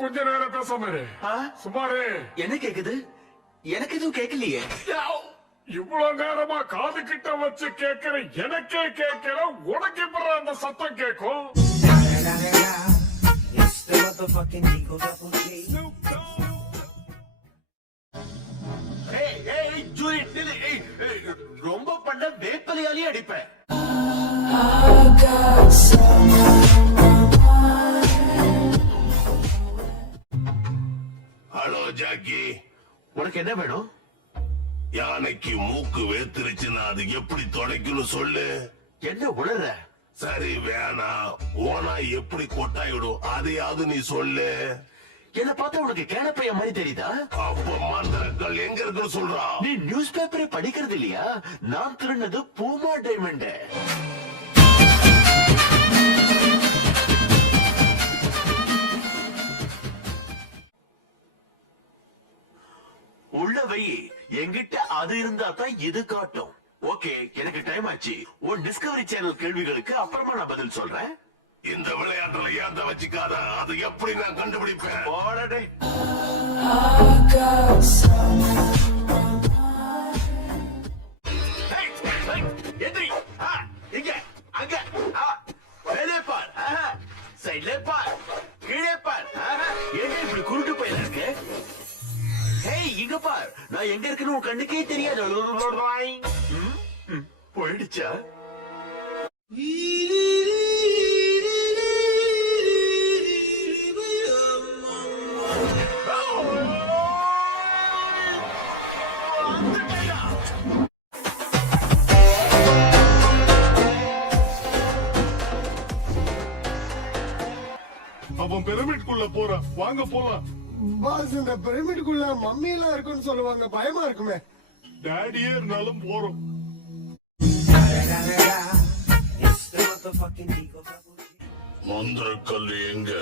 கொஞ்ச நேரம் பேசாம இரு. சுமாரு என்ன கேக்குது? எனக்கு எதுவும் கேட்கலையே. இவ்வளவு நேரமா காது கிட்ட வச்சு கேட்கிற எனக்கே கேட்கிற உனக்கு எப்படி அந்த சத்தம் கேட்கும்? ரொம்ப பண்ண வேப்பலையாலே அடிப்பேன். ஹலோ ஜாக்கி, உனக்கு என்ன வேணும்? யானைக்கு மூக்கு வேத்திருச்சுன்னா அது எப்படி தொடைக்கணும் சொல்லு. என்ன உணர? சரி வேணாம், ஓனா எப்படி கொட்டாயிடும் அதையாவது நீ சொல்லு. என்ன பார்த்தா உனக்கு கேனப்பைய மாதிரி தெரியுதா? அப்ப மந்திரங்கள் எங்க இருக்குன்னு சொல்றா. நீ நியூஸ் பேப்பரை படிக்கிறது இல்லையா? நான் திருநது பூமா டைமண்ட். உள்ள வை. என்கிட்ட அது இருந்தா தான் இது காட்டும். ஓகே, எனக்கு டைம் ஆச்சு. உன் டிஸ்கவரி சேனல் கேள்விகளுக்கு அப்புறமா நான் பதில் சொல்றேன். இந்த விளையாட்டுல ஏந்த வச்சுக்காத, அது எப்படி நான் கண்டுபிடிப்பேன்? போடடே. எதிரி இங்க அங்க மேலே பார், சைட்ல பார், கீழே பார். எங்க இப்படி குருட்டு பையல இருக்கு? ஹேய், இங்க பார், நான் எங்க இருக்குன்னு உன் கண்ணுக்கே தெரியாது. போயிடுச்சா? அவன் பிரமிட்குள்ள போறான், வாங்க போலாம். பாஸ், இந்த பிரமிடுக்குள்ள மம்மி எல்லாம் இருக்குன்னு சொல்லுவாங்க, பயமா இருக்குமே. டாடியே இருந்தாலும் போறோம். மந்திரக்கல் எங்க?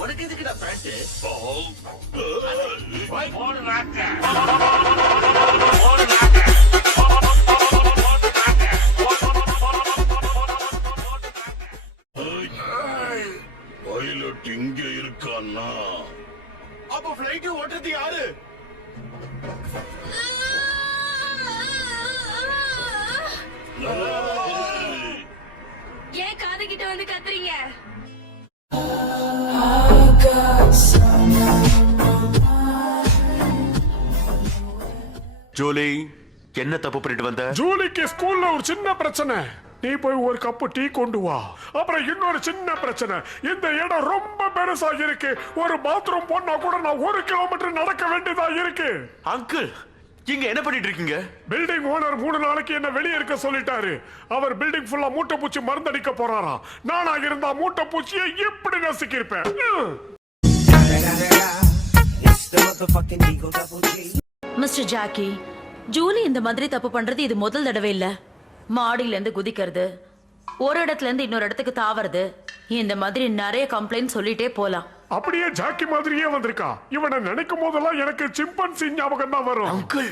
உனக்கு எதுக்குடா பேண்ட்? பைலட் இங்க இருக்கான்னா அப்ப பிளைட் ஓட்டுறது யாரு? ஏன் காது கிட்ட வந்து கத்துறீங்க? ஜூலி, என்ன தப்பு பண்ணிட்டு வந்த? ஜூலிக்கு ஸ்கூல்ல ஒரு சின்ன பிரச்சனை. நீ போய் ஒரு கப்பு டீ கொண்டு வா. அப்புறம் இன்னொரு சின்ன பிரச்சனை. இந்த இடம் ரொம்ப பெருசா இருக்கு. ஒரு பாத்ரூம் போனா கூட நான் 1 கிலோமீட்டர் நடக்க வேண்டியதா இருக்கு. அங்கிள், இங்க என்ன பண்ணிட்டு இருக்கீங்க? பில்டிங் ஓனர் 3 நாளைக்கு என்ன வெளியே இருக்க சொல்லிட்டாரு. அவர் பில்டிங் ஃபுல்லா மூட்டை பூச்சி மருந்தடிக்க போறாராம். நானா இருந்தா மூட்டை பூச்சியை இப்படி நசுக்கிருப்பேன். மிஸ்டர் ஜாக்கி, ஜூலி இந்த மாதிரி தப்பு பண்றது இது முதல் தடவை இல்ல. மாடியில இருந்து குதிக்கிறது, ஒரு இடத்துல இருந்து இன்னொரு இடத்துக்கு தாவறது, இந்த மாதிரி நிறைய கம்ப்ளைண்ட் சொல்லிட்டே போலாம். அப்படியே ஜாக்கி மாதிரியே வந்திருக்கா. இவனை நினைக்கும் போதெல்லாம் எனக்கு சிம்பன்சி ஞாபகம் தான் வரும். அங்கிள்,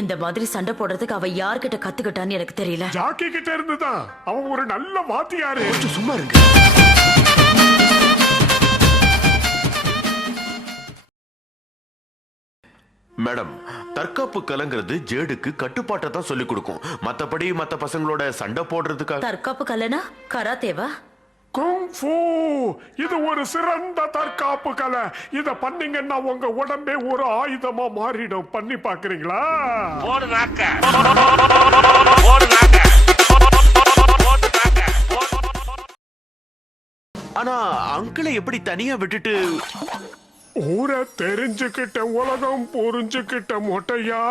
இந்த மாதிரி சண்டை போடுறதுக்கு அவ யார்கிட்ட கத்துக்கிட்டான்னு எனக்கு தெரியல. ஜாக்கி கிட்ட இருந்துதான். அவன் ஒரு நல்ல வாத்தியாரு. கொஞ்சம் சும்மா இருங்க. மேடம், தற்காப்பு கலைங்கிறது ஜேடுக்கு கட்டுப்பாட்டை தான் சொல்லிக் கொடுக்கும். மத்தபடி மத்த பசங்களோட சண்டை போடுறதுக்காக. தற்காப்பு கலைனா கராத்தேவா? குங்ஃபூ, இது ஒரு சிறந்த தற்காப்பு கலை. இத பண்ணீங்கன்னா உங்க உடம்பே ஒரு ஆயுதமா மாறிடும். பண்ணி பாக்குறீங்களா? ஆனா அங்கிளை எப்படி தனியா விட்டுட்டு? ஊரை தெரிஞ்சுக்கிட்ட உலகம் புரிஞ்சுக்கிட்ட மொட்டையா.